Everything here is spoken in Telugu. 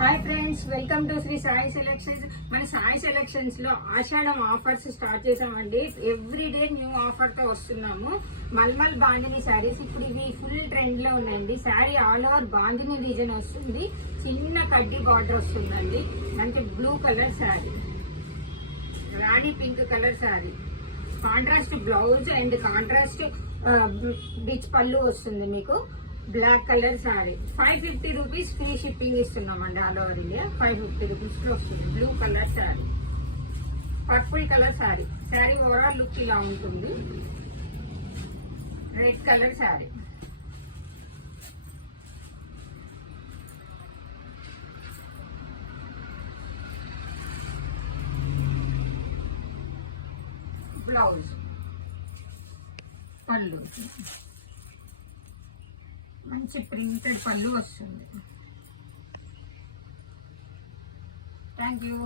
Hi friends, welcome to Shri Sai selections. మన సాయి సెలెక్షన్స్ లో ఆషాఢం ఆఫర్స్ స్టార్ట్ చేసామండి. ఎవ్రీడే న్యూ ఆఫర్ తో వస్తున్నాము. మల్మల్ బాందిని శారీస్ ఇప్పుడు ఇవి ఫుల్ ట్రెండ్ లో ఉన్నాయండి. Sari all over bandhani design వస్తుంది, చిన్న కడ్డీ బార్డర్ వస్తుందండి. అంటే బ్లూ కలర్ శారీ, రాణి pink colour sari, contrast blouse and contrast బిచ్ పళ్ళు వస్తుంది మీకు. Black colour sari 550 rupees free shipping ఇస్తున్నామండి. ఆల్ ఓవర్ ఇండియా 550 రూపీస్ లో వస్తుంది. Blue colour sari, purple colour sari. Sari overall look ఇలా ఉంటుంది. రెడ్ కలర్ శారీ, బ్లౌజ్ పళ్ళు మంచి ప్రింటెడ్ పళ్ళు వస్తుంది. Thank you.